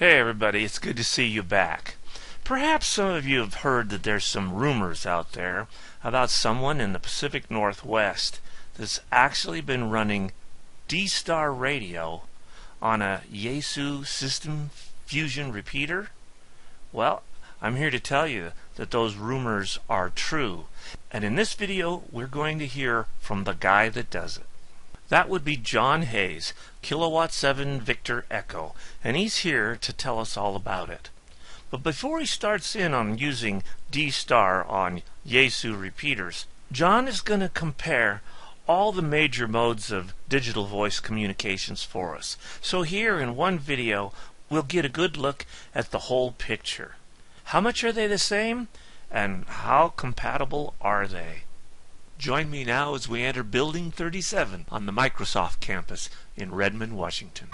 Hey everybody, it's good to see you back. Perhaps some of you have heard that there's some rumors out there about someone in the Pacific Northwest that's actually been running DStar radio on a Yaesu system fusion repeater. Well, I'm here to tell you that those rumors are true. And in this video, we're going to hear from the guy that does it. That would be John Hayes, Kilowatt 7 Victor Echo, and he's here to tell us all about it. But before he starts in on using DStar on Yaesu repeaters, John is going to compare all the major modes of digital voice communications for us. So here in one video, we'll get a good look at the whole picture. How much are they the same? And how compatible are they? Join me now as we enter Building 37 on the Microsoft campus in Redmond, Washington.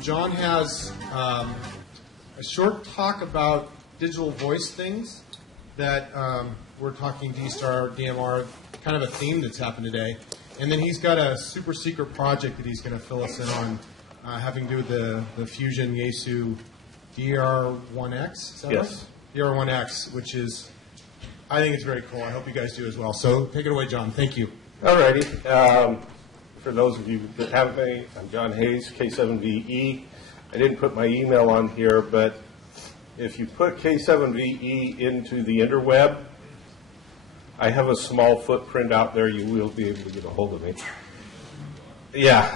John has a short talk about digital voice things that we're talking DStar, DMR, kind of a theme that's happened today. And then he's got a super secret project that he's going to fill us in on having to do with the Fusion Yaesu DR1X. Is that yes. Right? DR1X, which is, I think it's very cool. I hope you guys do as well. So take it away, John. Thank you. All righty. For those of you that haven't been, I'm John Hayes, K7VE. I didn't put my email on here, but if you put K7VE into the interweb, I have a small footprint out there. You will be able to get a hold of me. Yeah,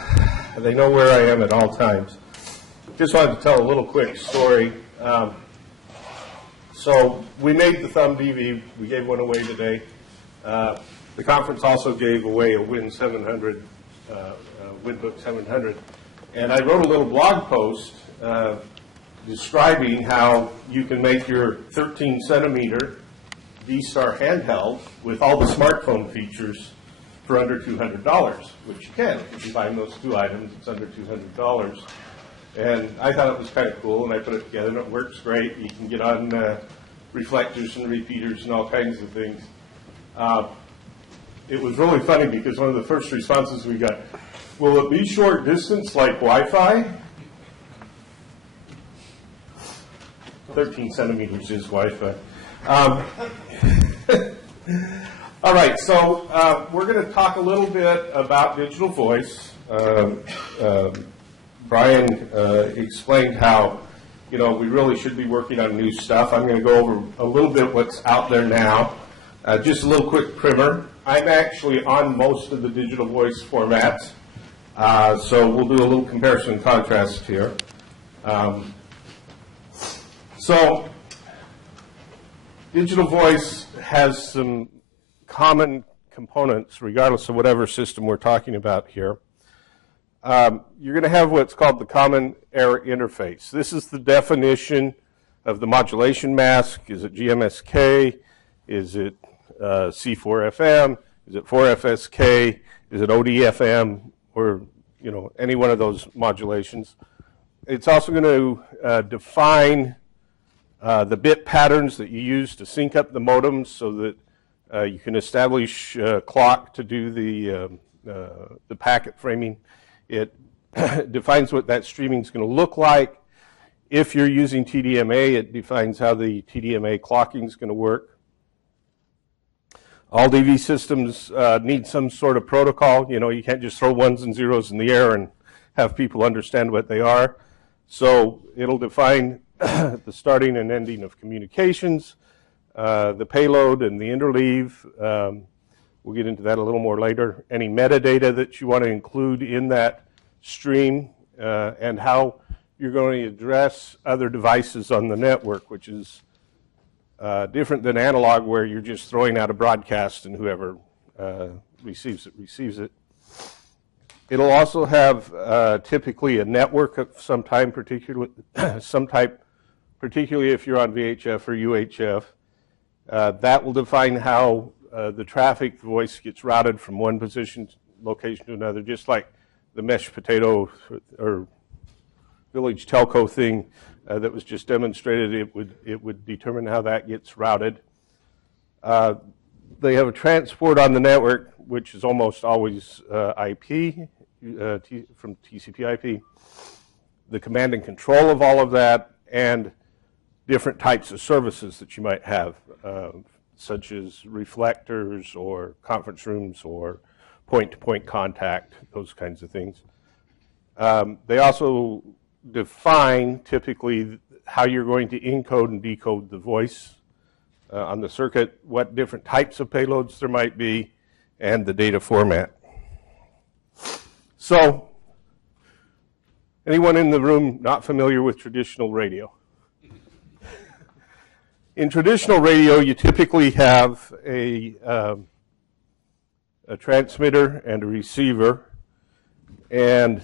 they know where I am at all times. Just wanted to tell a little quick story. So we made the thumb DV. We gave one away today. The conference also gave away a Win700. Winbook 700, and I wrote a little blog post describing how you can make your 13-centimeter DStar handheld with all the smartphone features for under $200, which you can. If you combine those two items, it's under $200. And I thought it was kind of cool, and I put it together, and it works great. You can get on reflectors and repeaters and all kinds of things. It was really funny because one of the first responses we got, will it be short distance like Wi-Fi? 13 centimeters is Wi-Fi. All right, so we're going to talk a little bit about digital voice. Brian explained how, we really should be working on new stuff. I'm going to go over a little bit what's out there now. Just a little quick primer. I'm actually on most of the digital voice formats, so we'll do a little comparison and contrast here. So digital voice has some common components regardless of whatever system we're talking about here. You're going to have what's called the common air interface. This is the definition of the modulation mask. Is it GMSK? Is it C4FM, is it 4FSK, is it ODFM, or any one of those modulations. It's also going to define the bit patterns that you use to sync up the modems so that you can establish clock to do the packet framing. It defines what that streaming is going to look like. If you're using TDMA, it defines how the TDMA clocking is going to work. All DV systems need some sort of protocol. You can't just throw ones and zeros in the air and have people understand what they are. So it'll define the starting and ending of communications, the payload and the interleave. We'll get into that a little more later. Any metadata that you want to include in that stream, and how you're going to address other devices on the network, which is different than analog, where you're just throwing out a broadcast and whoever receives it, receives it. It'll also have typically a network of some type, particularly if you're on VHF or UHF. That will define how the traffic, the voice gets routed from one location to another, just like the mesh potato or village telco thing that was just demonstrated. It would determine how that gets routed. They have a transport on the network, which is almost always IP, from TCP/IP. The command and control of all of that, and different types of services that you might have, such as reflectors or conference rooms or point-to-point contact, those kinds of things. They also define typically how you're going to encode and decode the voice on the circuit, what different types of payloads there might be, and the data format. So, anyone in the room not familiar with traditional radio? In traditional radio, you typically have a transmitter and a receiver, and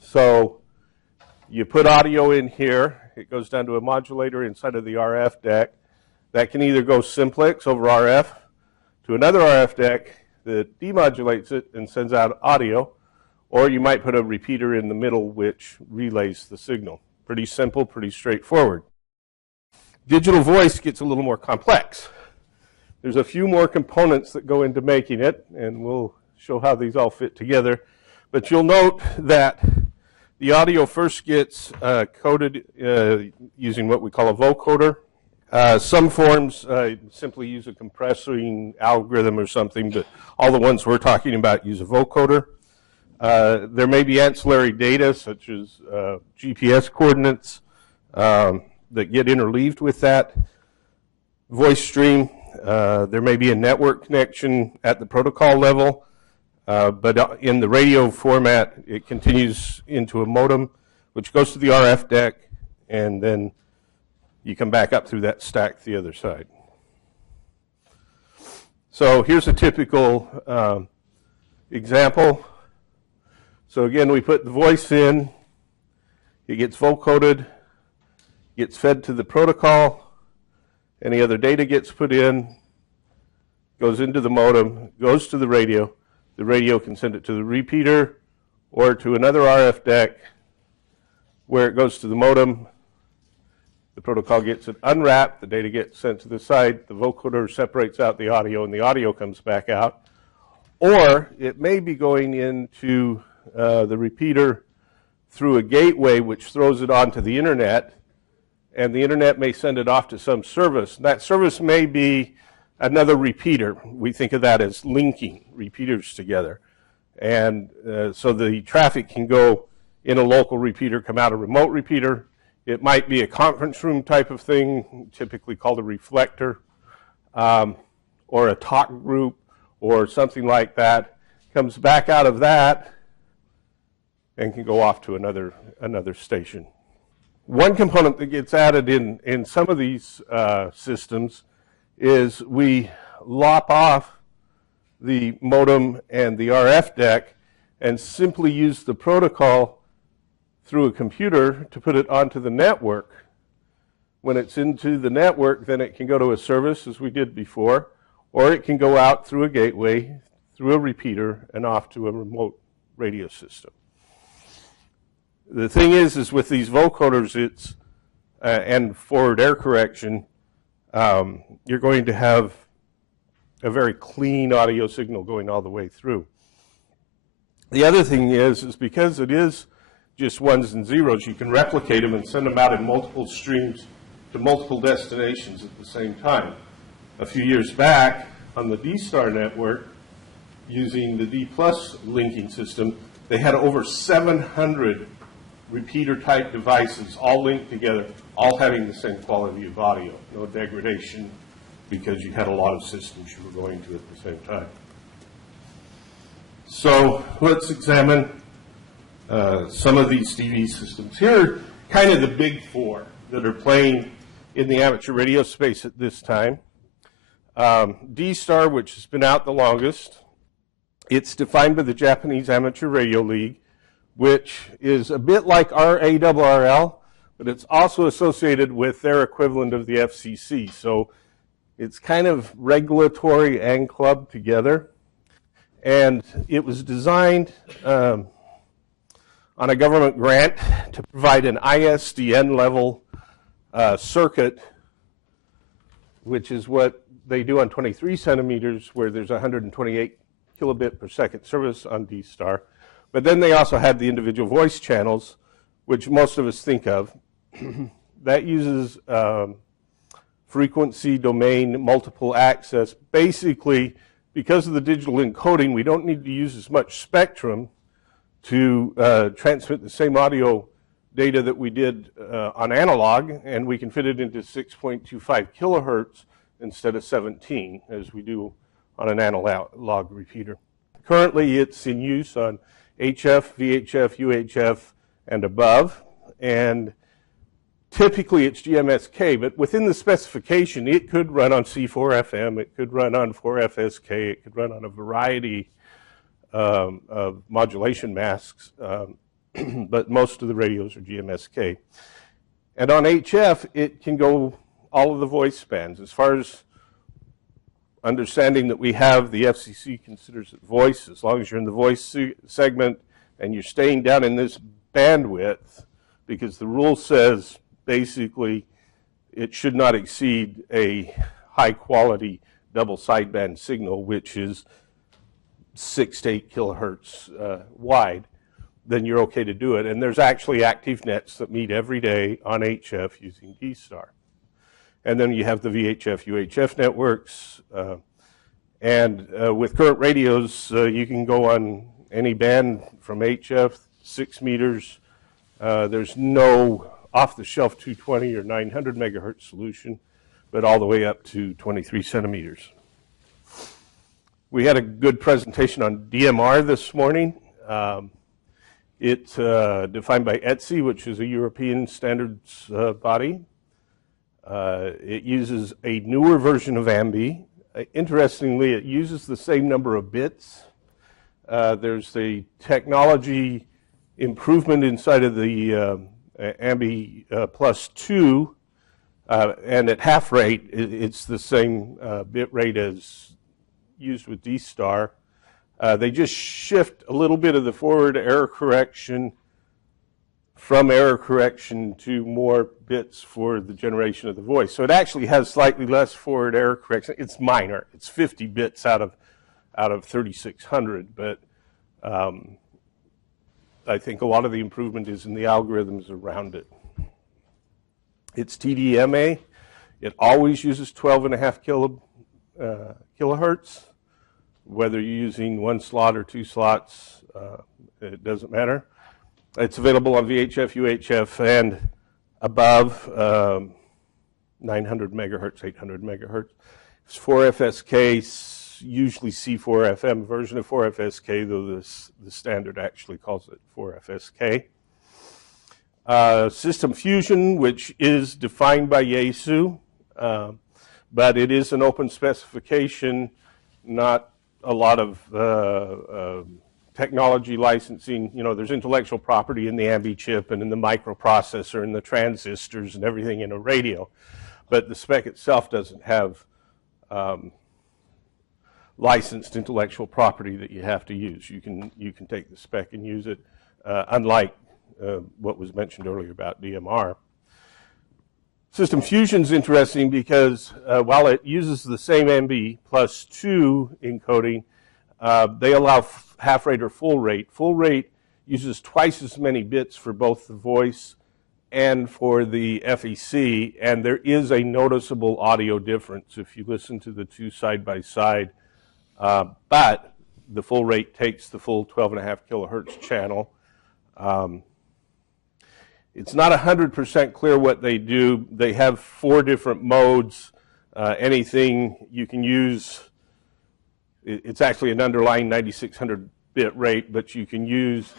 so you put audio in here. It goes down to a modulator inside of the RF deck. That can either go simplex over RF to another RF deck that demodulates it and sends out audio, or you might put a repeater in the middle which relays the signal. Pretty simple, pretty straightforward. Digital voice gets a little more complex. There's a few more components that go into making it, and we'll show how these all fit together. But you'll note that the audio first gets coded using what we call a vocoder. Some forms simply use a compressing algorithm or something, but all the ones we're talking about use a vocoder. There may be ancillary data, such as GPS coordinates, that get interleaved with that voice stream. There may be a network connection at the protocol level. But in the radio format, it continues into a modem, which goes to the RF deck, and then you come back up through that stack to the other side. So here's a typical example. So again, we put the voice in, it gets vocoded, gets fed to the protocol, any other data gets put in, goes into the modem, goes to the radio. The radio can send it to the repeater or to another RF deck where it goes to the modem. The protocol gets it unwrapped, the data gets sent to the side, the vocoder separates out the audio, and the audio comes back out. Or it may be going into the repeater through a gateway which throws it onto the internet, and the internet may send it off to some service. That service may be another repeater. We think of that as linking repeaters together. And so the traffic can go in a local repeater, come out a remote repeater. It might be a conference room type of thing, typically called a reflector, or a talk group, or something like that. Comes back out of that and can go off to another station. One component that gets added in some of these systems is we lop off the modem and the RF deck and simply use the protocol through a computer to put it onto the network. When it's into the network, then it can go to a service, as we did before, or it can go out through a gateway, through a repeater, and off to a remote radio system. The thing is with these vocoders, it's and forward error correction, you're going to have a very clean audio signal going all the way through. The other thing is because it is just ones and zeros, you can replicate them and send them out in multiple streams to multiple destinations at the same time. A few years back, on the DStar network, using the D+ linking system, they had over 700 repeater-type devices all linked together, all having the same quality of audio. No degradation, because you had a lot of systems you were going to at the same time. So let's examine some of these DV systems. Here are kind of the big four that are playing in the amateur radio space at this time. DStar, which has been out the longest, it's defined by the Japanese Amateur Radio League, which is a bit like our ARRL, but it's also associated with their equivalent of the FCC. So It's kind of regulatory and club together. And it was designed on a government grant to provide an ISDN level circuit, which is what they do on 23 centimeters, where there's 128 kilobit per second service on DStar. But then they also had the individual voice channels, which most of us think of. That uses frequency domain multiple access. Basically, because of the digital encoding, we don't need to use as much spectrum to transmit the same audio data that we did on analog, and we can fit it into 6.25 kilohertz instead of 17, as we do on an analog repeater. Currently, it's in use on HF, VHF, UHF, and above, and typically it's GMSK, but within the specification, it could run on C4FM, it could run on 4FSK, it could run on a variety of modulation masks, but most of the radios are GMSK. And on HF, it can go all of the voice bands. As far as understanding that we have, the FCC considers it voice, as long as you're in the voice segment and you're staying down in this bandwidth, because the rule says basically it should not exceed a high quality double sideband signal, which is 6 to 8 kilohertz wide, then you're okay to do it. And there's actually active nets that meet every day on HF using DStar. And then you have the VHF, UHF networks. And with current radios, you can go on any band from HF, 6 meters. There's no off-the-shelf 220 or 900 megahertz solution, but all the way up to 23 centimeters. We had a good presentation on DMR this morning. It's defined by ETSI, which is a European standards body. It uses a newer version of AMBE. Interestingly, it uses the same number of bits. There's a technology improvement inside of the AMBE plus 2, and at half rate, it's the same bit rate as used with DStar. They just shift a little bit of the forward error correction from error correction to more bits for the generation of the voice. So it actually has slightly less forward error correction. It's minor. It's 50 bits out of 3,600, but I think a lot of the improvement is in the algorithms around it. It's TDMA. It always uses 12.5 kilohertz. Whether you're using 1 slot or 2 slots, it doesn't matter. It's available on VHF, UHF, and above 900 megahertz, 800 megahertz. It's 4FSK, usually C4FM version of 4FSK, though the standard actually calls it 4FSK. System fusion, which is defined by Yaesu, but it is an open specification, not a lot of technology licensing. You know, there's intellectual property in the AMBE chip and in the microprocessor and the transistors and everything in a radio, but the spec itself doesn't have licensed intellectual property that you have to use. You can take the spec and use it, unlike what was mentioned earlier about DMR. System fusion is interesting because while it uses the same AMBE plus 2 encoding, they allow half rate or full rate. Full rate uses twice as many bits for both the voice and for the FEC, and there is a noticeable audio difference if you listen to the two side by side. But the full rate takes the full 12.5 kilohertz channel. It's not 100% clear what they do. They have 4 different modes. Anything you can use, it's actually an underlying 9600 bit rate, but you can use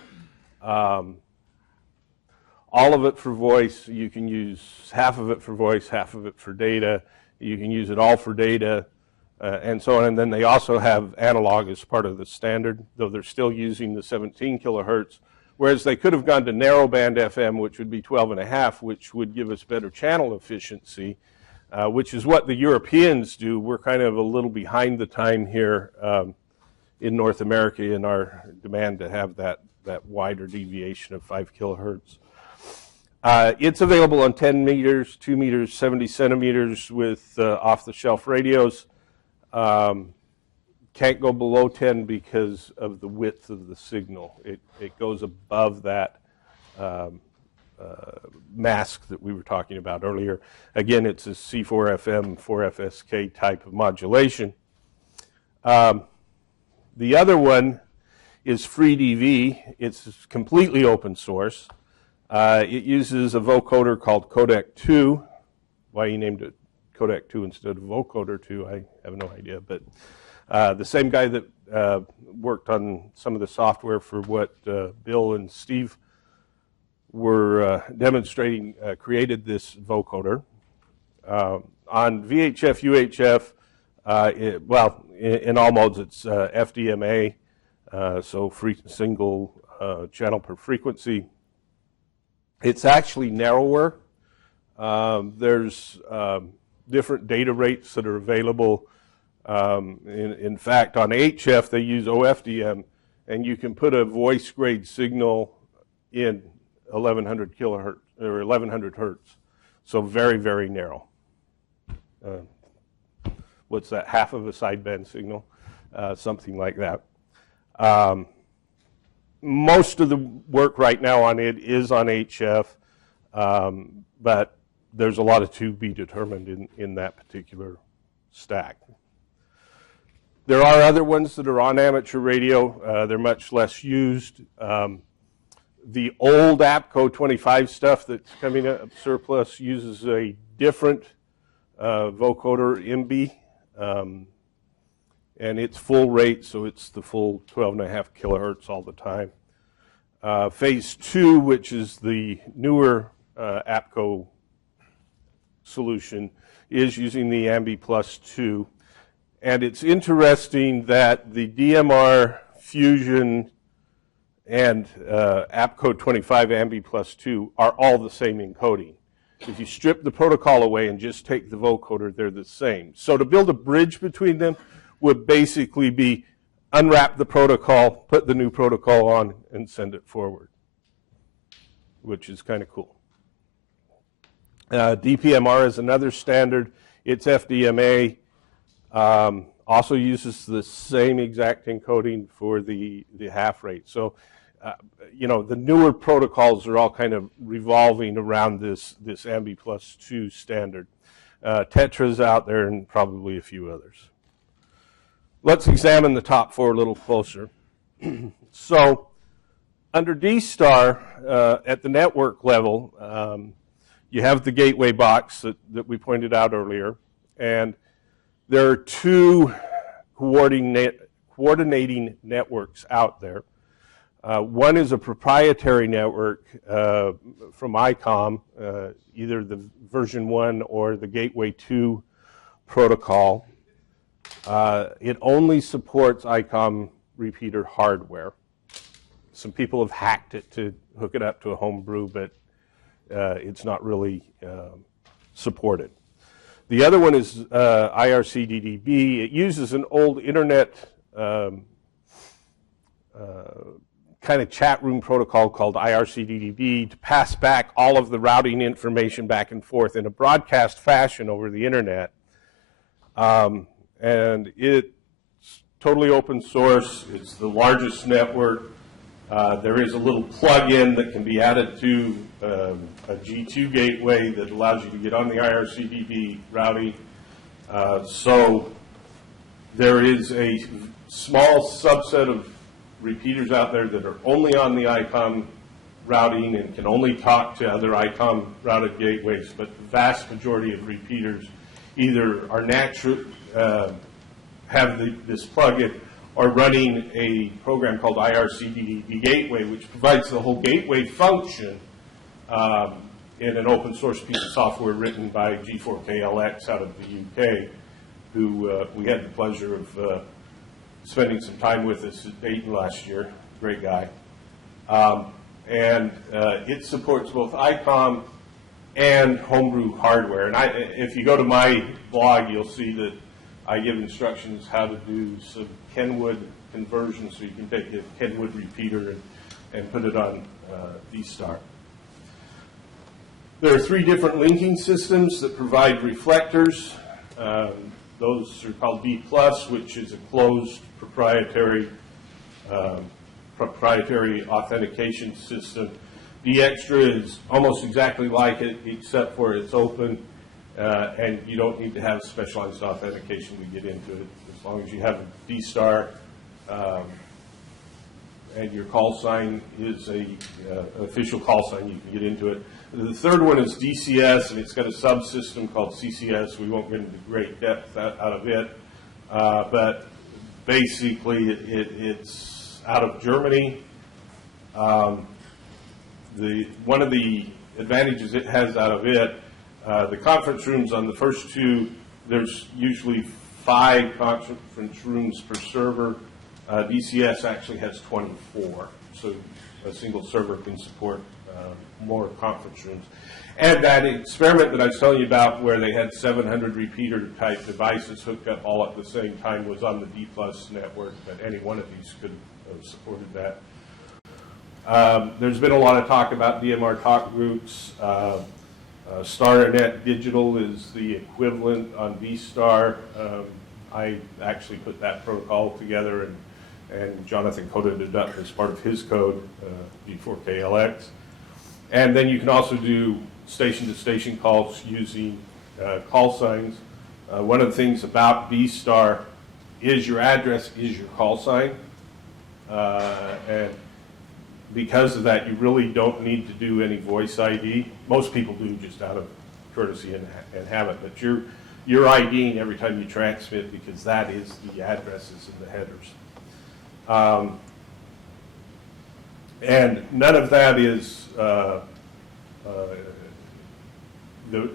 all of it for voice. You can use half of it for voice, half of it for data. You can use it all for data, and so on. And then they also have analog as part of the standard, though they're still using the 17 kilohertz. Whereas they could have gone to narrowband FM, which would be 12.5, which would give us better channel efficiency. which is what the Europeans do. We're kind of a little behind the time here in North America in our demand to have that wider deviation of 5 kilohertz. It's available on 10 meters, 2 meters, 70 centimeters with off-the-shelf radios. Can't go below 10 because of the width of the signal. It goes above that mask that we were talking about earlier. Again, it's a C4FM, 4FSK type of modulation. The other one is FreeDV. It's completely open source. It uses a vocoder called Codec 2. Why he named it Codec 2 instead of vocoder 2, I have no idea. But the same guy that worked on some of the software for what Bill and Steve were demonstrating created this vocoder. On VHF, UHF, in all modes it's FDMA, so single channel per frequency. It's actually narrower. There's different data rates that are available. In fact, on HF they use OFDM, and you can put a voice grade signal in 1100 kilohertz or 1100 hertz. So very, very narrow. What's that? Half of a sideband signal, something like that. Most of the work right now on it is on HF, but there's a lot of to be determined in that particular stack. There are other ones that are on amateur radio. They're much less used. The old APCO 25 stuff that's coming up surplus uses a different vocoder AMBE, and it's full rate, so it's the full 12.5 kilohertz all the time. Phase 2, which is the newer APCO solution, is using the AMBE Plus 2. And it's interesting that the DMR Fusion and APCO 25 AMBE Plus 2 are all the same encoding. If you strip the protocol away and just take the vocoder, they're the same. So to build a bridge between them would basically be unwrap the protocol, put the new protocol on, and send it forward, which is kind of cool. DPMR is another standard. It's FDMA. Also uses the same exact encoding for the half rate. So, the newer protocols are all kind of revolving around this AMBE Plus 2 standard. Tetra's out there and probably a few others. Let's examine the top 4 a little closer. So, under DStar, at the network level, you have the gateway box that we pointed out earlier, and there are 2 coordinating networks out there. One is a proprietary network from ICOM, either the version 1 or the Gateway 2 protocol. It only supports ICOM repeater hardware. Some people have hacked it to hook it up to a home brew, but it's not really supported. The other one is IRC-DDB. It uses an old internet kind of chat room protocol called IRC-DDB to pass back all of the routing information back and forth in a broadcast fashion over the internet. And it's totally open source. It's the largest network. There is a little plug-in that can be added to a G2 gateway that allows you to get on the IRC-DB routing. So there is a small subset of repeaters out there that are only on the ICOM routing and can only talk to other ICOM routed gateways, but the vast majority of repeaters either are have this plug-in or running a program called IRC-DDB Gateway, which provides the whole gateway function in an open source piece of software written by G4KLX out of the UK, who we had the pleasure of spending some time with us at Dayton last year. Great guy. And it supports both ICOM and homebrew hardware. And if you go to my blog, you'll see that I give instructions how to do some Kenwood conversions, so you can take a Kenwood repeater and put it on DStar. There are 3 different linking systems that provide reflectors. Those are called D+, which is a closed proprietary authentication system. D Extra is almost exactly like it, except for it's open, and you don't need to have specialized authentication to get into it. As long as you have a DStar and your call sign is an official call sign, you can get into it. The third one is DCS, and it's got a subsystem called CCS. We won't get into great depth out of it, but basically it's out of Germany. One of the advantages it has out of it, the conference rooms on the first 2, there's usually 5 conference rooms per server. DCS actually has 24, so a single server can support more conference rooms. And that experiment that I was telling you about where they had 700 repeater type devices hooked up all at the same time was on the D+ network, but any one of these could have supported that. There's been a lot of talk about DMR talk groups. StarNet Digital is the equivalent on DStar. I actually put that protocol together, and Jonathan coded it up as part of his code, D4KLX. And then you can also do station-to-station calls using call signs. One of the things about DStar is your address is your call sign. And because of that, you really don't need to do any voice ID. Most people do just out of courtesy and habit, but you're IDing every time you transmit because that is the addresses in the headers. And none of that is, the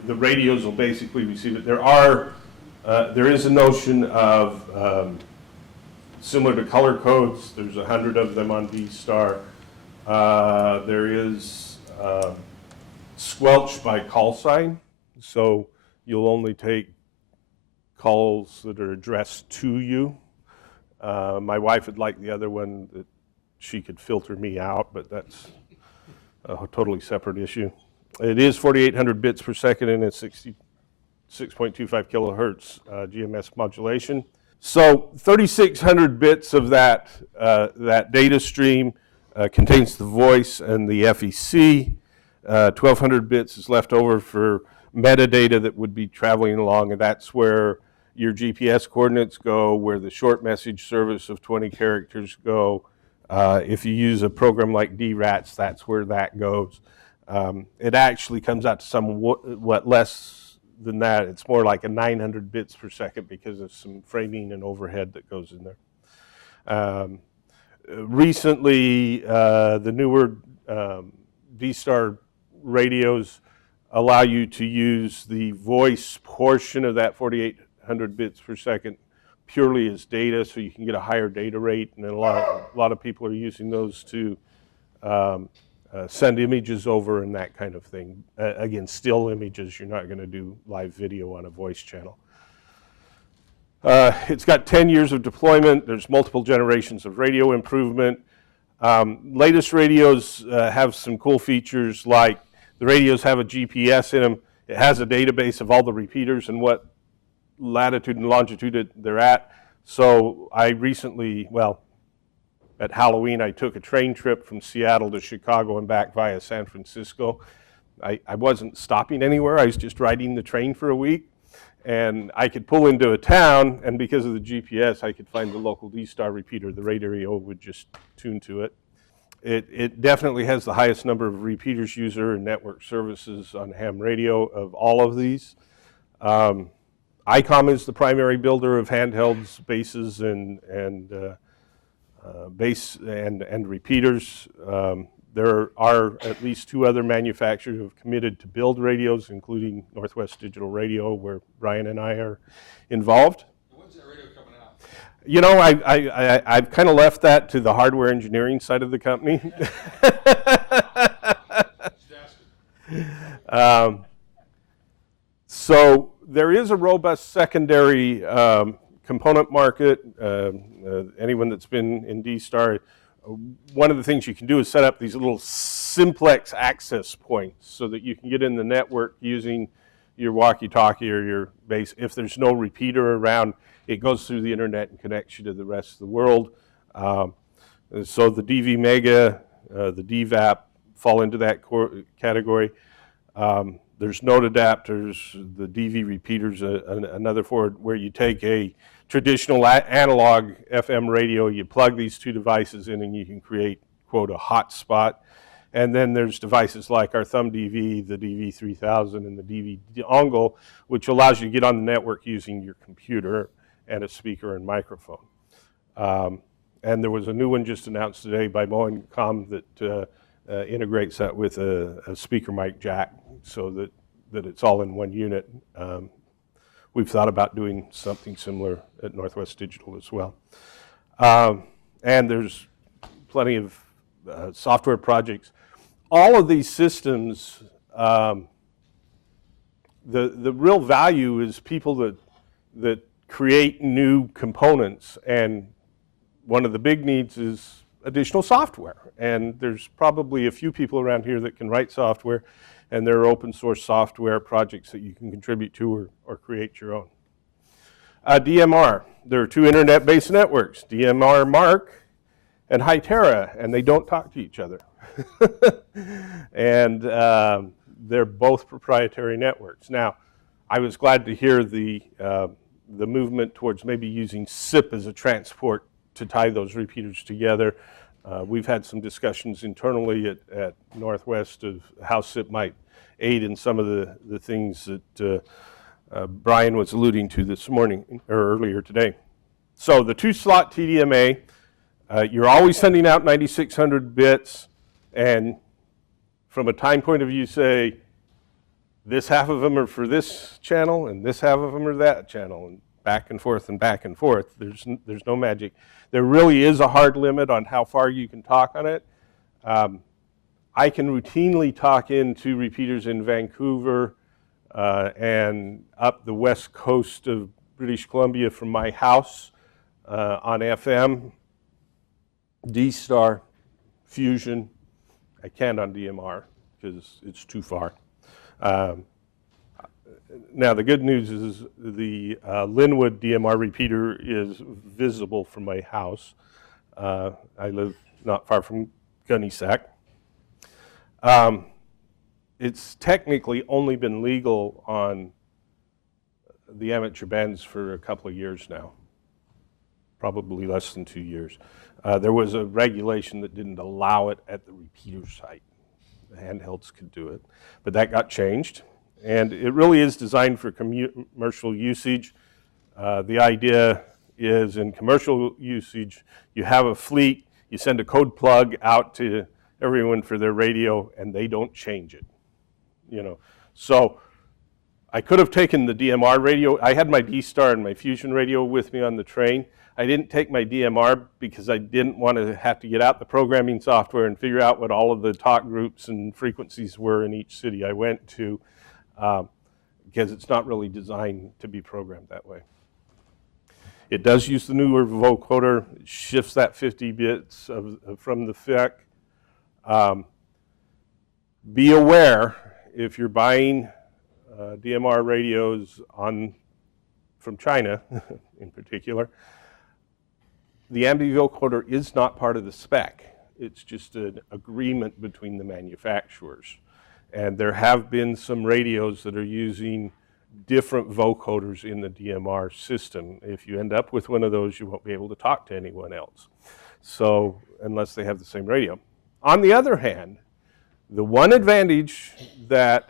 radios will basically receive it. There is a notion of, similar to color codes, there's 100 of them on DStar. There is squelch by call sign, so you'll only take calls that are addressed to you. My wife would like the other one that she could filter me out, but that's a totally separate issue. It is 4,800 bits per second and it's 66.25 kilohertz GMS modulation. So 3,600 bits of that data stream contains the voice and the FEC. 1,200 bits is left over for metadata that would be traveling along, and that's where your GPS coordinates go, where the short message service of 20 characters go. If you use a program like DRATS, that's where that goes. It actually comes out to somewhat less than that. It's more like a 900 bits per second because of some framing and overhead that goes in there. Recently, the newer DStar radios allow you to use the voice portion of that 4,800 bits per second purely as data, so you can get a higher data rate, and then a lot of people are using those to send images over and that kind of thing. Again, still images, you're not going to do live video on a voice channel. It's got 10 years of deployment. There's multiple generations of radio improvement. Latest radios have some cool features, like the radios have a GPS in them. It has a database of all the repeaters and what latitude and longitude they're at. So I recently, at Halloween, I took a train trip from Seattle to Chicago and back via San Francisco. I wasn't stopping anywhere. I was just riding the train for a week. And I could pull into a town, and because of the GPS, I could find the local DStar repeater. The radio would just tune to it. It definitely has the highest number of repeaters, user, and network services on ham radio of all of these. ICOM is the primary builder of handhelds, bases, and base and repeaters. There are at least 2 other manufacturers who have committed to build radios, including Northwest Digital Radio, where Brian and I are involved. When's that radio coming out? You know, I've kind of left that to the hardware engineering side of the company. So there is a robust secondary component market. Anyone that's been in DStar, one of the things you can do is set up these little Simplex access points so that you can get in the network using your walkie-talkie or your base. If there's no repeater around, it goes through the internet and connects you to the rest of the world. So the DV Mega, the DVAP fall into that category. There's node adapters, the DV repeaters, another forward where you take a traditional analog FM radio, you plug these two devices in and you can create, quote, a hotspot. And then there's devices like our Thumb DV, the DV3000, and the DV dongle, which allows you to get on the network using your computer and a speaker and microphone. And there was a new one just announced today by MicroHAMS that integrates that with a speaker mic jack so that it's all in one unit. We've thought about doing something similar at Northwest Digital as well. And there's plenty of software projects. All of these systems, the real value is people that create new components, and one of the big needs is additional software. And there's probably a few people around here that can write software, and there are open source software projects that you can contribute to or create your own. DMR, there are two internet-based networks, DMR Mark and Hytera, and they don't talk to each other. And they're both proprietary networks. Now, I was glad to hear the movement towards maybe using SIP as a transport to tie those repeaters together. We've had some discussions internally at Northwest of how SIP might aid in some of the things that Brian was alluding to this morning or earlier today. So the 2-slot TDMA, you're always sending out 9600 bits, and from a time point of view, say, this half of them are for this channel, and this half of them are that channel, and back and forth and back and forth. There's no magic. There really is a hard limit on how far you can talk on it. I can routinely talk into repeaters in Vancouver and up the west coast of British Columbia from my house on FM, DStar, Fusion. I can't on DMR because it's too far. Now the good news is the Linwood DMR repeater is visible from my house. I live not far from Gunnysack. It's technically only been legal on the amateur bands for a couple of years now, probably less than 2 years. There was a regulation that didn't allow it at the repeater site. The handhelds could do it, but that got changed. And it really is designed for commercial usage. The idea is in commercial usage, you have a fleet, you send a code plug out to everyone for their radio, and they don't change it. You know, so I could have taken the DMR radio. I had my DStar and my Fusion radio with me on the train. I didn't take my DMR because I didn't want to have to get out the programming software and figure out what all of the talk groups and frequencies were in each city I went to, because it's not really designed to be programmed that way. It does use the newer vocoder. It shifts that 50 bits from the FEC. Be aware, if you're buying DMR radios from China in particular, the AMBE vocoder is not part of the spec. It's just an agreement between the manufacturers. And there have been some radios that are using different vocoders in the DMR system. If you end up with one of those, you won't be able to talk to anyone else. So, unless they have the same radio. On the other hand, the one advantage that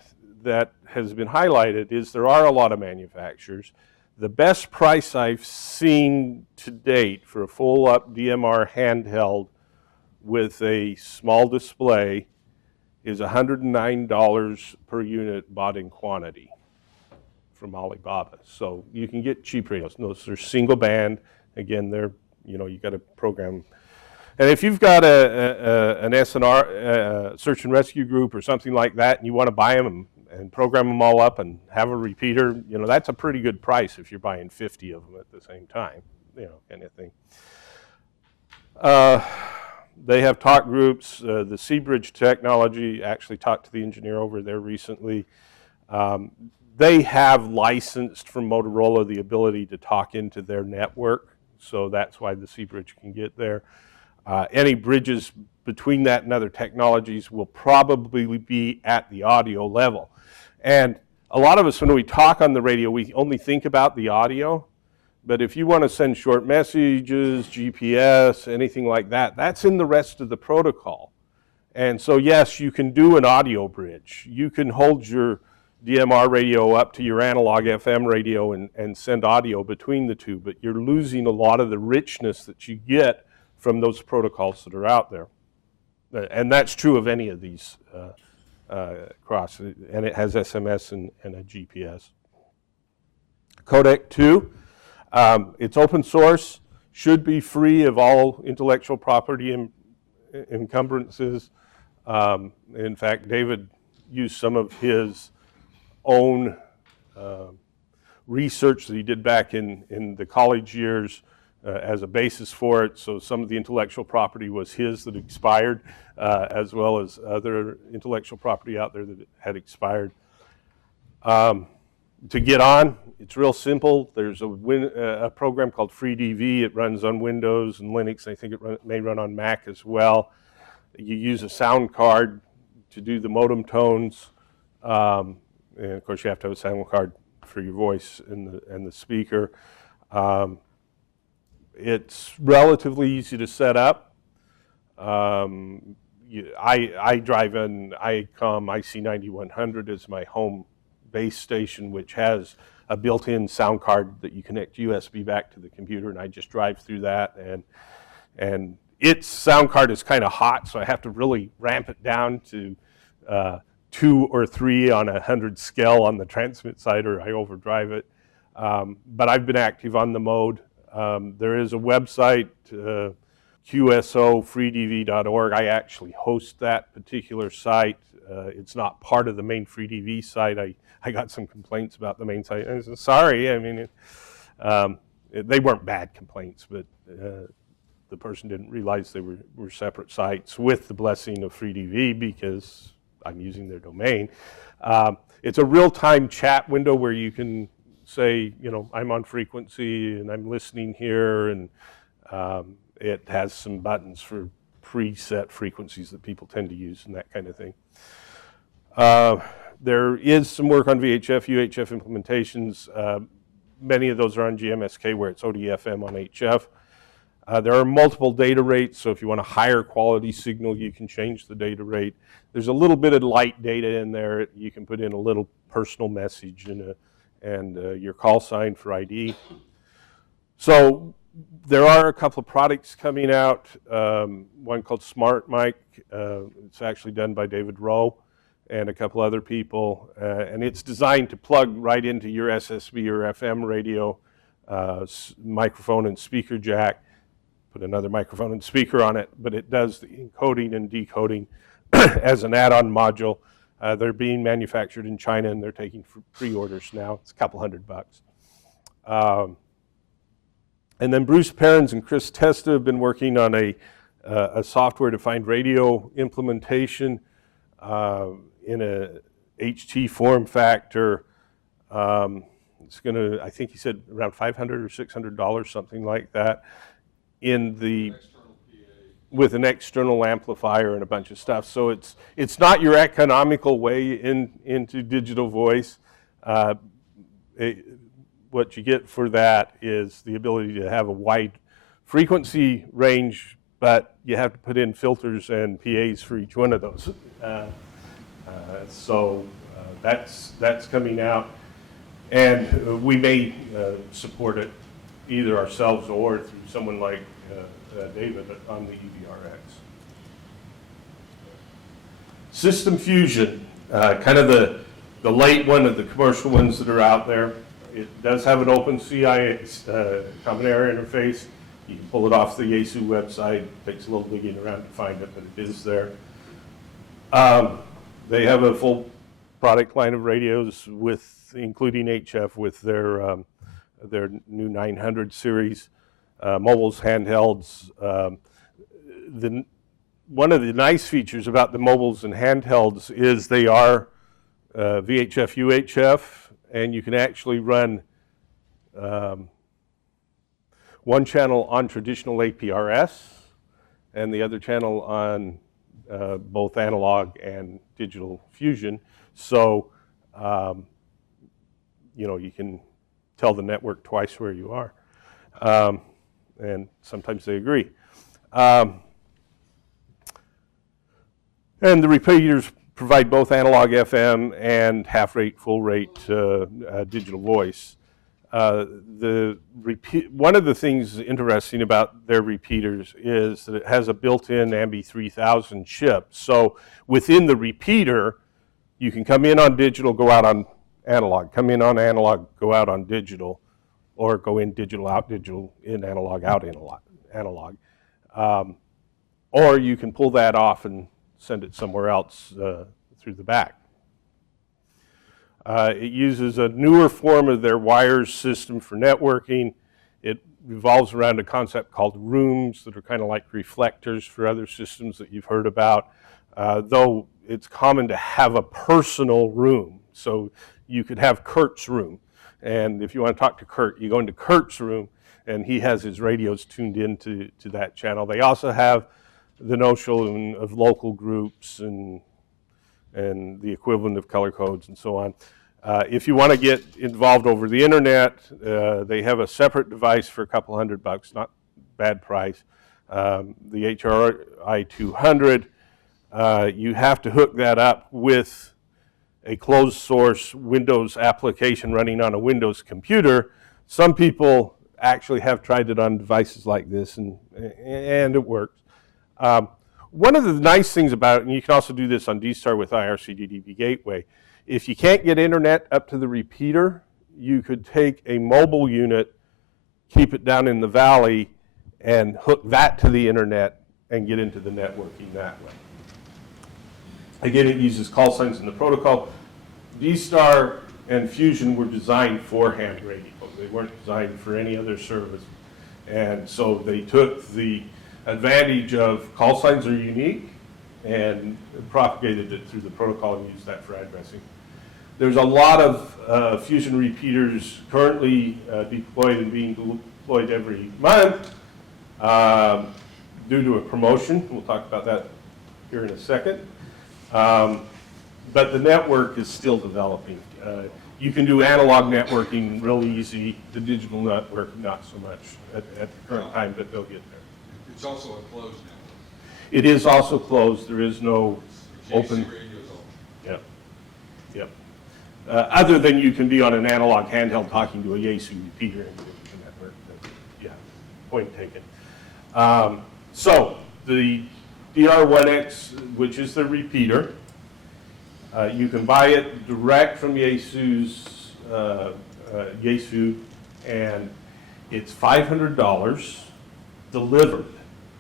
has been highlighted is there are a lot of manufacturers. The best price I've seen to date for a full-up DMR handheld with a small display is $109 per unit bought in quantity from Alibaba. So you can get cheap radios. Those are single band. Again, they're, you got to program. And if you've got an SNR, search and rescue group or something like that, and you want to buy them and program them all up and have a repeater. That's a pretty good price if you're buying 50 of them at the same time, kind of thing. They have talk groups. The Seabridge technology, actually talked to the engineer over there recently. They have licensed from Motorola the ability to talk into their network, so that's why the Seabridge can get there. Any bridges between that and other technologies will probably be at the audio level. And a lot of us, when we talk on the radio, we only think about the audio. But if you want to send short messages, GPS, anything like that, that's in the rest of the protocol. And so, yes, you can do an audio bridge. You can hold your DMR radio up to your analog FM radio and send audio between the two, but you're losing a lot of the richness that you get from those protocols that are out there. And that's true of any of these cross, and it has SMS and a GPS. Codec 2. It's open source, should be free of all intellectual property encumbrances. In fact, David used some of his own research that he did back in the college years as a basis for it. So some of the intellectual property was his that expired, as well as other intellectual property out there that had expired. To get on, it's real simple. There's a program called FreeDV. It runs on Windows and Linux. I think it may run on Mac as well. You use a sound card to do the modem tones. And of course, you have to have a sound card for your voice and the speaker. It's relatively easy to set up. I drive an ICOM IC9100 as my home base station, which has a built-in sound card that you connect USB back to the computer, and I just drive through that. And its sound card is kind of hot, so I have to really ramp it down to 2 or 3 on a 100 scale on the transmit side, or I overdrive it. But I've been active on the mode. There is a website, qsofreedv.org. I actually host that particular site. It's not part of the main FreeDV site. I got some complaints about the main site. I said, sorry, I mean, they weren't bad complaints, but the person didn't realize they were separate sites with the blessing of FreeDV because I'm using their domain. It's a real-time chat window where you can say, I'm on frequency and I'm listening here, and it has some buttons for preset frequencies that people tend to use and that kind of thing. There is some work on VHF, UHF implementations. Many of those are on GMSK where it's ODFM on HF. There are multiple data rates, so if you want a higher quality signal, you can change the data rate. There's a little bit of light data in there. You can put in a little personal message and your call sign for ID. So there are a couple of products coming out, one called Smart Mic. It's actually done by David Rowe and a couple other people, and it's designed to plug right into your SSB or FM radio, microphone and speaker jack, put another microphone and speaker on it, but it does the encoding and decoding as an add-on module. They're being manufactured in China, and they're taking pre-orders now. It's a couple $100. And then Bruce Perrins and Chris Testa have been working on a software-defined radio implementation in a HT form factor. It's going to, I think he said around $500 or $600, something like that, with an external amplifier and a bunch of stuff. So it's not your economical way into digital voice. What you get for that is the ability to have a wide frequency range, but you have to put in filters and PAs for each one of those. So that's coming out, and we may support it either ourselves or through someone like David on the EVRX. System Fusion, kind of the late one of the commercial ones that are out there. It does have an open CI common area interface. You can pull it off the Yaesu website. It takes a little digging around to find it, but it is there. They have a full product line of radios, with including HF, with their new 900 series, mobiles, handhelds. One of the nice features about the mobiles and handhelds is they are VHF, UHF, and you can actually run one channel on traditional APRS and the other channel on both analog and digital fusion. So, you know, you can tell the network twice where you are. And sometimes they agree. And the repeaters provide both analog FM and half rate, full rate digital voice. One of the things interesting about their repeaters is that it has a built-in AMBE 3000 chip. So within the repeater, you can come in on digital, go out on analog, come in on analog, go out on digital, or go in digital, out digital, in analog, out analog. Or you can pull that off and send it somewhere else through the back. It uses a newer form of their wires system for networking. It revolves around a concept called rooms that are kind of like reflectors for other systems that you've heard about, though it's common to have a personal room. So you could have Kurt's room, and if you want to talk to Kurt, you go into Kurt's room, and he has his radios tuned into that channel. They also have the notion of local groups and the equivalent of color codes and so on. If you want to get involved over the internet, they have a separate device for a couple $100, not bad price. The HRI 200, you have to hook that up with a closed source Windows application running on a Windows computer. Some people actually have tried it on devices like this, and it works. One of the nice things about it, and you can also do this on DStar with IRC-DDB Gateway, if you can't get internet up to the repeater, you could take a mobile unit, keep it down in the valley, and hook that to the internet and get into the networking that way. Again, it uses call signs in the protocol. DStar and Fusion were designed for hand radio. They weren't designed for any other service. And so they took the advantage of call signs are unique and propagated it through the protocol and used that for addressing. There's a lot of Fusion repeaters currently deployed and being deployed every month due to a promotion. We'll talk about that here in a second. But the network is still developing. You can do analog networking real easy. The digital network, not so much at the current time, but they'll get there. It's also a closed network. It is also closed. There is no open. Yep. Yep. Other than you can be on an analog handheld talking to a Yaesu repeater and get into the network. Yeah, point taken. So the DR1X, which is the repeater, you can buy it direct from Yaesu's Yaesu, and it's $500 delivered.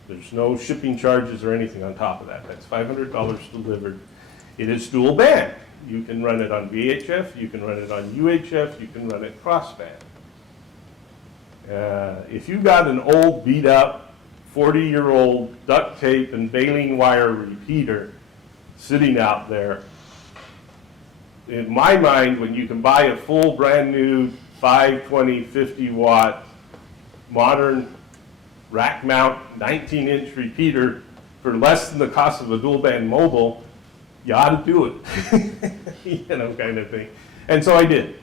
There's no shipping charges or anything on top of that. That's $500 delivered. It is dual band. You can run it on VHF, you can run it on UHF, you can run it crossband. If you got an old beat up 40-year-old duct tape and baling wire repeater sitting out there, in my mind, when you can buy a full brand new 520, 50 watt modern rack mount 19-inch repeater for less than the cost of a dual band mobile, you ought to do it, you know, kind of thing. And so I did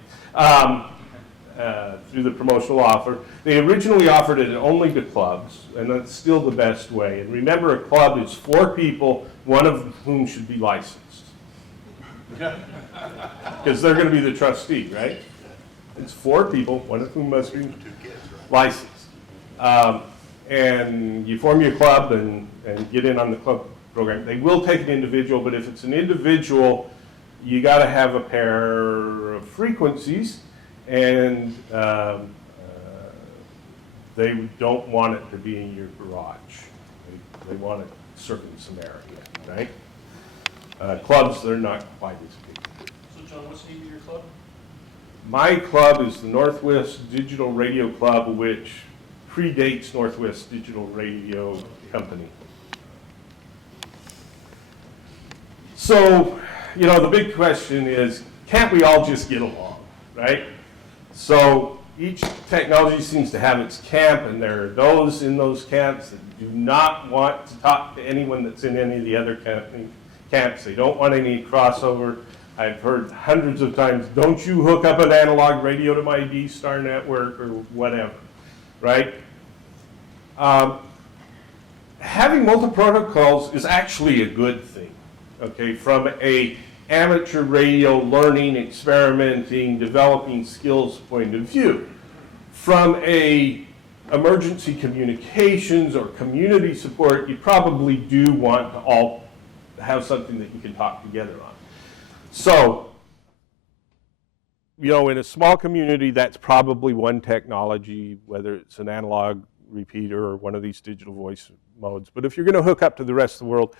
through the promotional offer. They originally offered it only to clubs, and that's still the best way. And remember, a club is 4 people, one of whom should be licensed. Because they're going to be the trustee, right? It's 4 people, one of whom must be licensed. And you form your club and get in on the club program. They will take an individual, but if it's an individual, you got to have a pair of frequencies, and they don't want it to be in your garage. They want it circling some area, right? Clubs, they're not quite as big. John, what's the name of your club? My club is the Northwest Digital Radio Club, which predates Northwest Digital Radio Company. So, you know, the big question is, can't we all just get along, right? So each technology seems to have its camp, and there are those in those camps that do not want to talk to anyone that's in any of the other camps. They don't want any crossover. I've heard hundreds of times, don't you hook up an analog radio to my DStar network or whatever, right? Having multi-protocols is actually a good thing, okay, from a amateur radio learning, experimenting, developing skills point of view. From a emergency communications or community support, you probably do want to all have something that you can talk together on. So, you know, in a small community, that's probably one technology, whether it's an analog repeater or one of these digital voice modes. But if you're going to hook up to the rest of the world,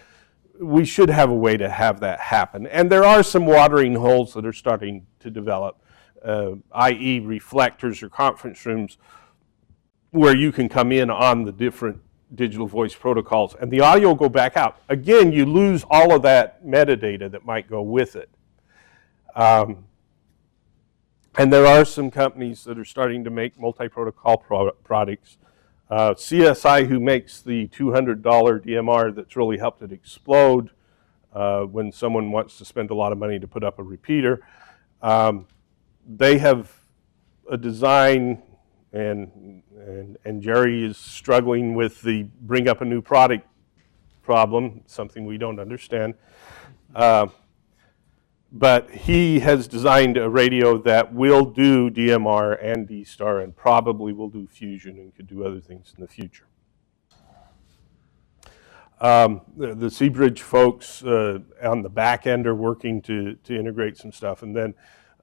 we should have a way to have that happen. And there are some watering holes that are starting to develop, i.e. reflectors or conference rooms where you can come in on the different digital voice protocols and the audio will go back out. Again, you lose all of that metadata that might go with it. And there are some companies that are starting to make multi-protocol products. CSI, who makes the $200 DMR that's really helped it explode when someone wants to spend a lot of money to put up a repeater, they have a design, and Jerry is struggling with the bring up a new product problem, something we don't understand. But he has designed a radio that will do DMR and DStar and probably will do fusion and could do other things in the future. The Seabridge folks on the back end are working to integrate some stuff, and then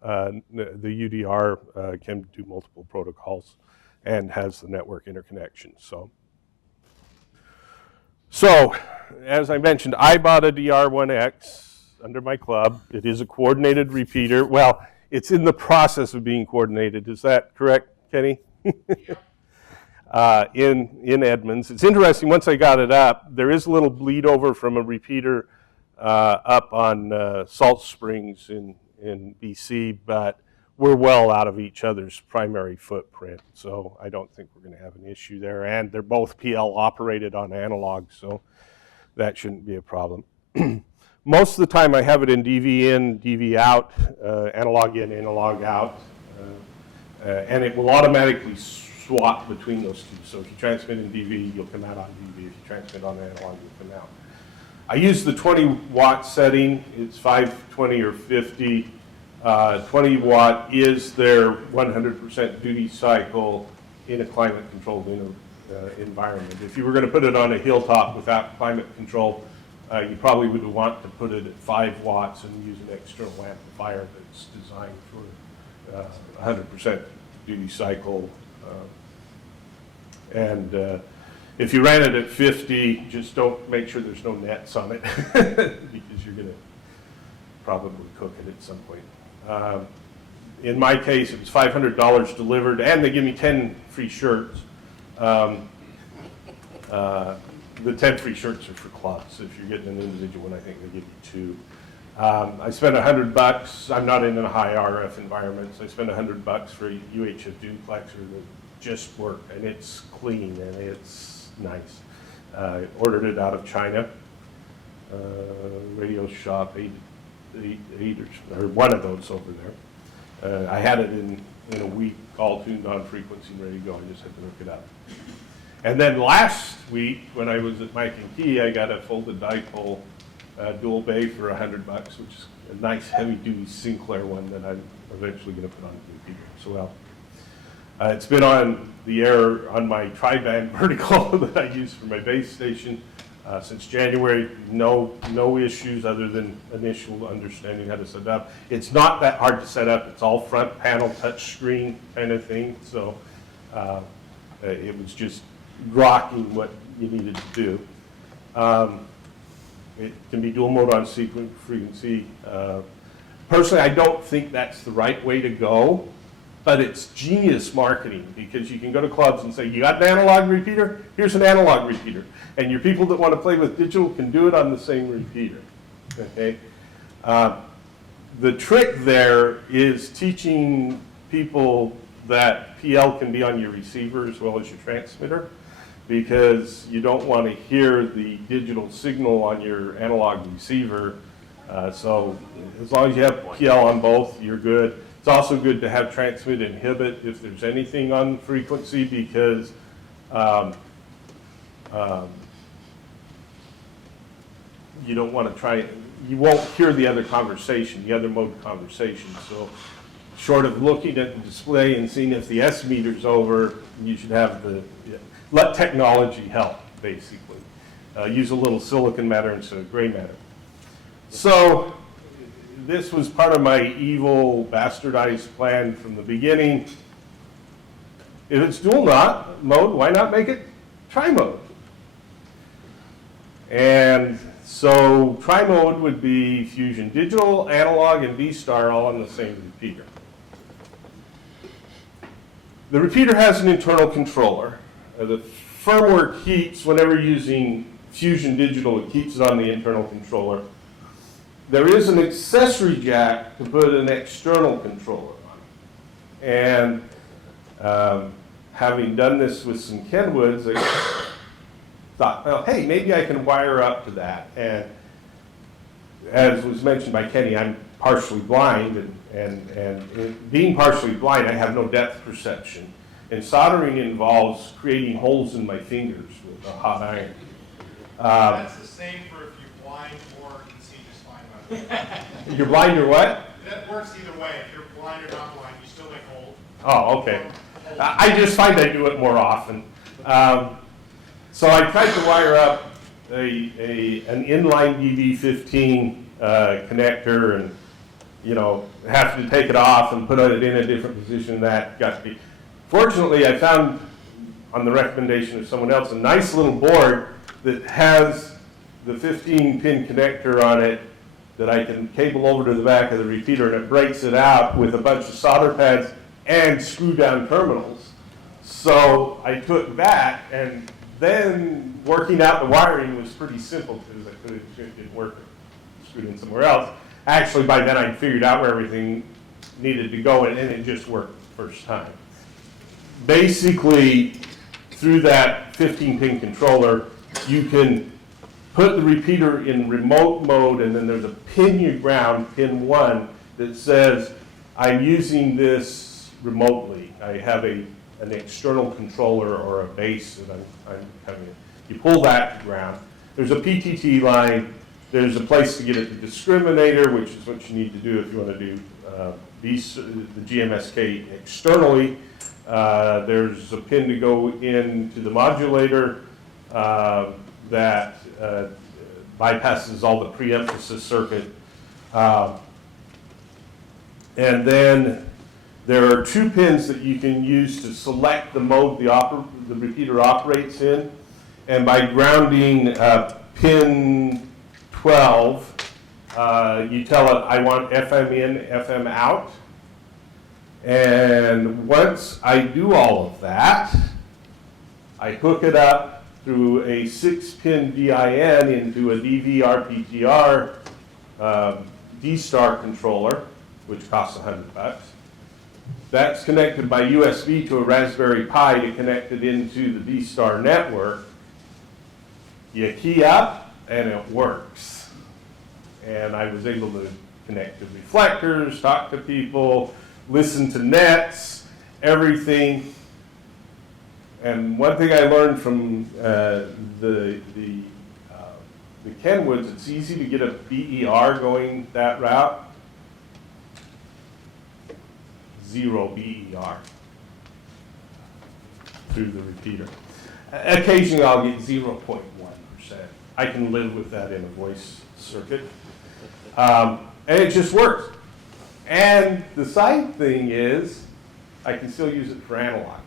the UDR can do multiple protocols and has the network interconnection. So as I mentioned, I bought a DR1X under my club. It is a coordinated repeater. Well, it's in the process of being coordinated. Is that correct, Kenny? In Edmonds. It's interesting, once I got it up, there is a little bleed over from a repeater up on Salt Springs in BC, but we're well out of each other's primary footprint, so I don't think we're going to have an issue there. And they're both PL operated on analog, so that shouldn't be a problem. Most of the time I have it in DV in, DV out, analog in, analog out, and it will automatically swap between those two. So if you transmit in DV, you'll come out on DV. If you transmit on analog, you'll come out. I use the 20 watt setting. It's 520 or 50. 20 watt is their 100% duty cycle in a climate controlled environment. If you were going to put it on a hilltop without climate control, you probably would want to put it at 5 watts and use an external amplifier that's designed for 100% duty cycle. If you ran it at 50, just don't make sure there's no nets on it because you're going to probably cook it at some point. In my case, it was $500 delivered, and they give me 10 free shirts. The 10 free shirts are for clubs. If you're getting an individual one, I think they give you 2. I spent $100. I'm not in a high RF environment, so I spent $100 for a UHF duplexer that just worked, and it's clean and it's nice. I ordered it out of China. Radio Shop, or one of those over there. I had it in a week, all tuned on frequency and ready to go. I just had to hook it up. And then last week, when I was at Mike and Key, I got a folded dipole dual bay for $100, which is a nice heavy-duty Sinclair one that I'm eventually going to put on the repeater as well. It's been on the air on my tri-band vertical that I use for my base station since January. No issues other than initial understanding how to set it up. It's not that hard to set up. It's all front panel touch screen kind of thing. So it was just grokking what you needed to do. It can be dual mode on frequency. Personally, I don't think that's the right way to go, but it's genius marketing because you can go to clubs and say, you got an analog repeater? Here's an analog repeater. And your people that want to play with digital can do it on the same repeater, okay? The trick there is teaching people that PL can be on your receiver as well as your transmitter, because you don't want to hear the digital signal on your analog receiver. So as long as you have PL on both, you're good. It's also good to have transmit inhibit if there's anything on frequency, because you don't want to try, you won't hear the other conversation, the other mode conversation. So short of looking at the display and seeing if the S meter's over, you should have let technology help, basically. Use a little silicon matter instead of gray matter. So this was part of my evil, bastardized plan from the beginning. If it's dual mode, why not make it tri-mode? And so tri-mode would be Fusion Digital, Analog, and DStar all on the same repeater. The repeater has an internal controller. The firmware keeps, whenever using Fusion Digital, it keeps it on the internal controller. There is an accessory jack to put an external controller on. And having done this with some Kenwoods, I thought, well, hey, maybe I can wire up to that. And as was mentioned by Kenny, I'm partially blind, and being partially blind, I have no depth perception. And soldering involves creating holes in my fingers with a hot iron. That's the same for if you're blind or can see just fine, by the way. You're blind or what? That works either way. If you're blind or not blind, you still make holes. Oh, okay. I just find I do it more often. So I tried to wire up an inline DV15 connector, and have to take it off and put it in a different position. That got to be. Fortunately, I found, on the recommendation of someone else, a nice little board that has the 15-pin connector on it that I can cable over to the back of the repeater, and it breaks it out with a bunch of solder pads and screw-down terminals. So I took that, and then working out the wiring was pretty simple because it didn't work, screwed in somewhere else. Actually, by then I'd figured out where everything needed to go, and it just worked the first time. Basically, through that 15-pin controller, you can put the repeater in remote mode, and then there's a pin you ground, pin 1, that says, I'm using this remotely. I have an external controller or a base that I'm coming in. You pull that to ground. There's a PTT line. There's a place to get at the discriminator, which is what you need to do if you want to do the GMSK externally. There's a pin to go into the modulator that bypasses all the pre-emphasis circuit. And then there are 2 pins that you can use to select the mode the repeater operates in. And by grounding pin 12, you tell it, I want FM in, FM out. And once I do all of that, I hook it up through a 6-pin DIN into a DV RPGR DStar controller, which costs $100. That's connected by USB to a Raspberry Pi to connect it into the DStar network. You key up, and it works. And I was able to connect to reflectors, talk to people, listen to nets, everything. And one thing I learned from the Kenwoods, it's easy to get a BER going that route. 0 BER through the repeater. Occasionally I'll get 0.1%. I can live with that in a voice circuit. And it just works. And the side thing is, I can still use it for analog.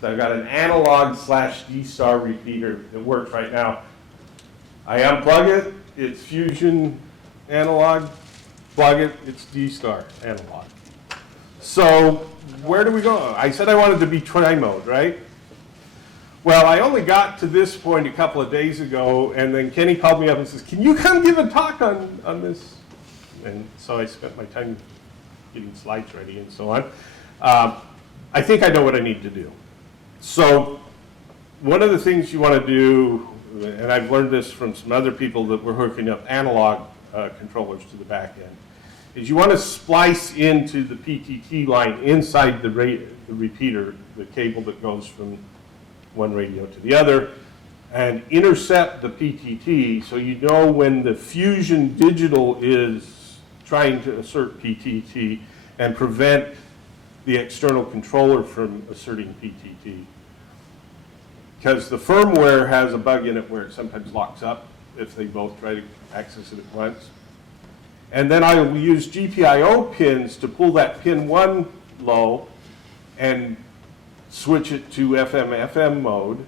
So I've got an analog / DStar repeater that works right now. I unplug it, it's Fusion analog, plug it, it's DStar analog. So where do we go? I said I wanted to be tri-mode, right? Well, I only got to this point a couple of days ago, and then Kenny called me up and says, can you come give a talk on this? And so I spent my time getting slides ready and so on. I think I know what I need to do. So one of the things you want to do, and I've learned this from some other people that were hooking up analog controllers to the back end, is you want to splice into the PTT line inside the repeater, the cable that goes from one radio to the other, and intercept the PTT so you know when the fusion digital is trying to assert PTT and prevent the external controller from asserting PTT. Because the firmware has a bug in it where it sometimes locks up if they both try to access it at once. And then I will use GPIO pins to pull that pin 1 low and switch it to FM mode.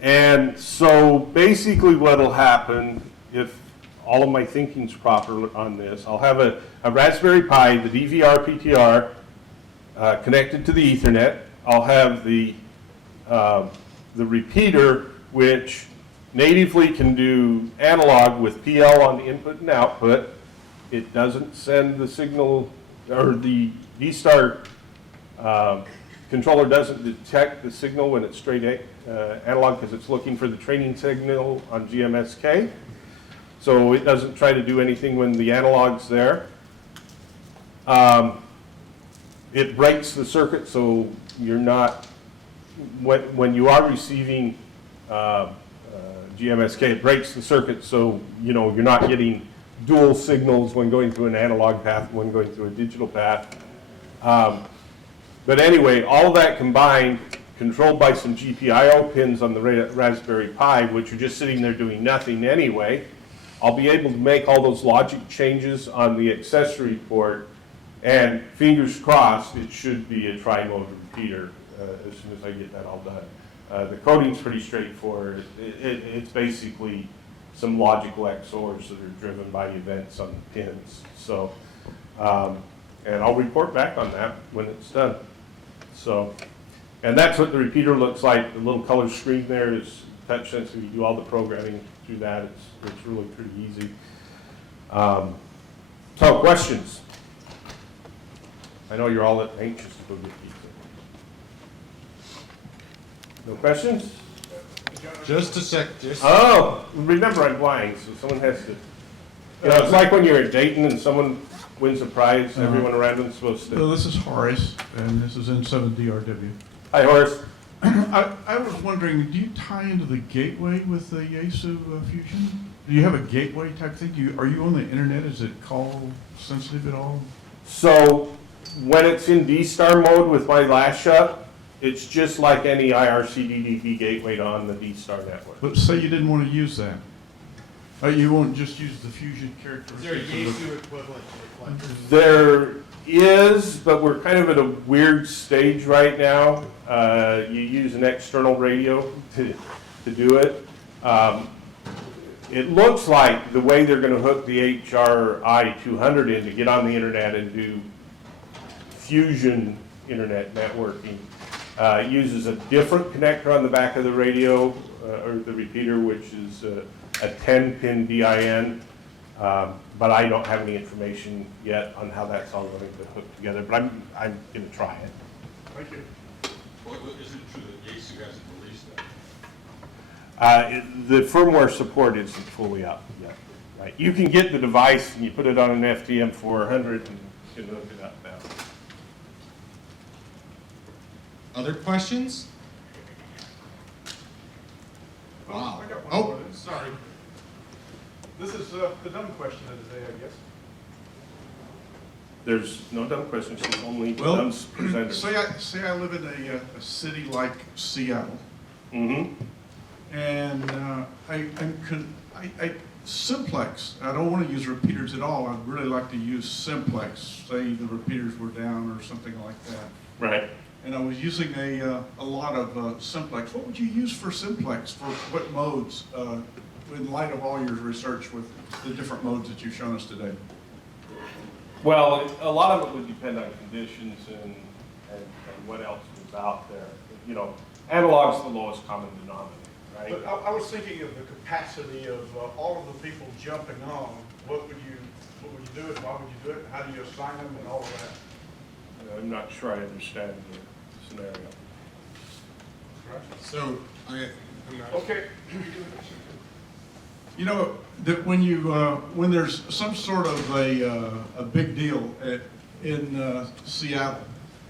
And so basically what'll happen, if all of my thinking's proper on this, I'll have a Raspberry Pi, the DVR PTR, connected to the Ethernet. I'll have the repeater, which natively can do analog with PL on input and output. It doesn't send the signal, or the DStar controller doesn't detect the signal when it's straight analog because it's looking for the training signal on GMSK. So it doesn't try to do anything when the analog's there. It breaks the circuit so you're not, when you are receiving GMSK, it breaks the circuit so you're not getting dual signals when going through an analog path, when going through a digital path. But anyway, all of that combined, controlled by some GPIO pins on the Raspberry Pi, which are just sitting there doing nothing anyway, I'll be able to make all those logic changes on the accessory port, and fingers crossed, it should be a tri-mode repeater as soon as I get that all done. The coding's pretty straightforward. It's basically some logical XORs that are driven by events on the pins. So, and I'll report back on that when it's done. So, and that's what the repeater looks like. The little color screen there is touch sensitive. You do all the programming through that. It's really pretty easy. So, questions? I know you're all anxious to go get pizza. No questions? Just a sec. Oh, remember I'm blind, so someone has to. It's like when you're at Dayton and someone wins a prize, everyone around them's supposed to. So this is Horace, and this is N7DRW. Hi, Horace. I was wondering, do you tie into the gateway with the Yaesu Fusion? Do you have a gateway type thing? Are you on the internet? Is it call sensitive at all? So when it's in DStar mode with my last shut, it's just like any IRC-DDB gateway on the DStar network. But say you didn't want to use that. You won't just use the Fusion characteristics. Is there a Yaesu equivalent to reflectors? There is, but we're kind of at a weird stage right now. You use an external radio to do it. It looks like the way they're going to hook the HRI 200 in to get on the internet and do Fusion internet networking uses a different connector on the back of the radio or the repeater, which is a 10-pin DIN. But I don't have any information yet on how that's all going to hook together. But I'm going to try it. Thank you. Well, isn't it true that Yaesu hasn't released that? The firmware support isn't fully up yet. Right? You can get the device and you put it on an FTM 400 and you can hook it up now. Other questions? Wow. I got one. Oh, sorry. This is the dumb question of the day, I guess. There's no dumb questions, there's only Well, dumb presenters. Say I live in a city like Seattle, Mm-hmm. and Simplex. I don't want to use repeaters at all. I'd really like to use Simplex. Say the repeaters were down or something like that. Right. And I was using a lot of Simplex. What would you use for Simplex? For what modes in light of all your research with the different modes that you've shown us today? Well, a lot of it would depend on conditions and what else was out there. You know, analog's the lowest common denominator, right? But I was thinking of the capacity of all of the people jumping on. What would you do and why would you do it? How do you assign them and all of that? I'm not sure I understand the scenario. So, I'm not. Okay. You know, that when you, when there's some sort of a big deal in Seattle,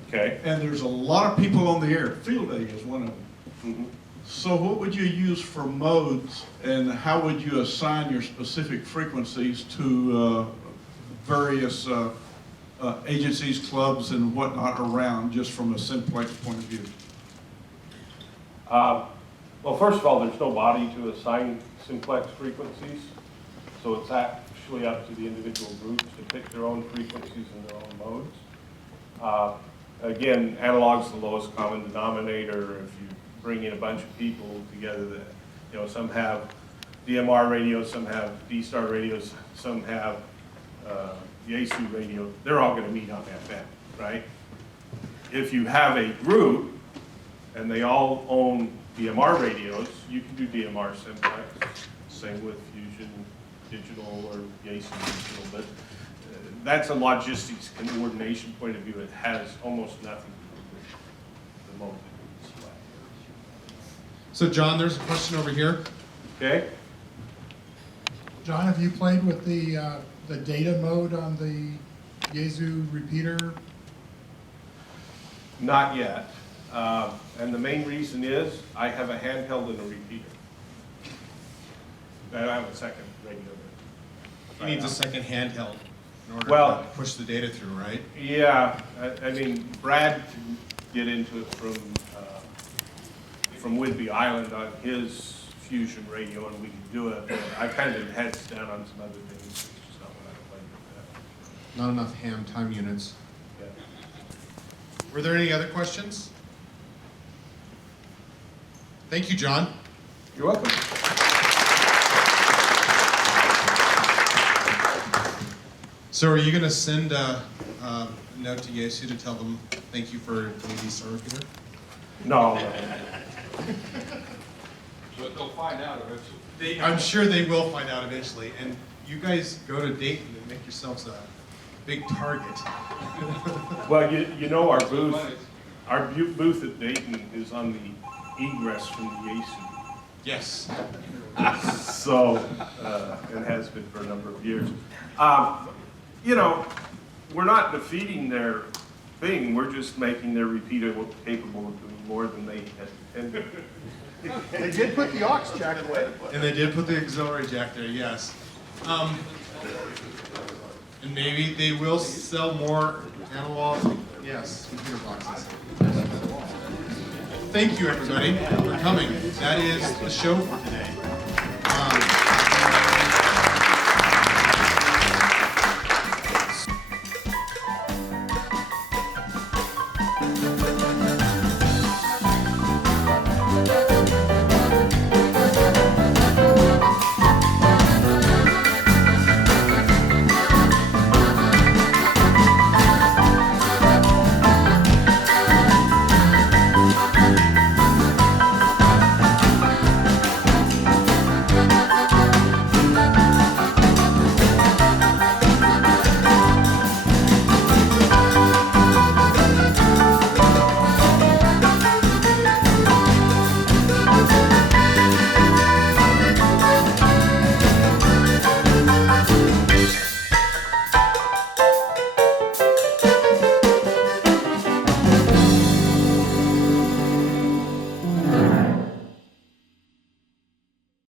Okay. and there's a lot of people on the air, field day is one of them. Mm-hmm. So what would you use for modes, and how would you assign your specific frequencies to various agencies, clubs, and whatnot around, just from a Simplex point of view? Well, first of all, there's no body to assign Simplex frequencies, so it's actually up to the individual groups to pick their own frequencies and their own modes. Again, analog's the lowest common denominator. If you bring in a bunch of people together that, you know, some have DMR radios, some have DStar radios, some have Yaesu radio, they're all going to meet on FM, right? If you have a group and they all own DMR radios, you can do DMR Simplex. Same with Fusion Digital or Yaesu Digital, but that's a logistics coordination point of view. It has almost nothing to do with the mode that you select. So, John, there's a question over here. Okay? John, have you played with the data mode on the Yaesu repeater? Not yet. And the main reason is I have a handheld and a repeater. And I have a second radio. He needs a second handheld in order Well- to push the data through, right? Yeah, I mean, Brad can get into it from Whidbey Island on his Fusion radio, and we can do it. But I kind of heads down on some other things. It's just not what I played with Not enough ham time units. that. Yeah. Were there any other questions? Thank you, John. You're welcome. So are you going to send a note to Yaesu to tell them thank you for doing DStar repeater? No. But they'll find out eventually. I'm sure they will find out eventually. And you guys go to Dayton and make yourselves a big target. Well, you know our booth at Dayton is on the egress from the Yaesu. Yes. So, it has been for a number of years. You know, we're not defeating their thing, we're just making their repeater capable of doing more than they had intended. They did put the aux jack away. And they did put the auxiliary jack there, yes. And maybe they will sell more analog, yes, computer boxes. Thank you, everybody, for coming. That is the show for today.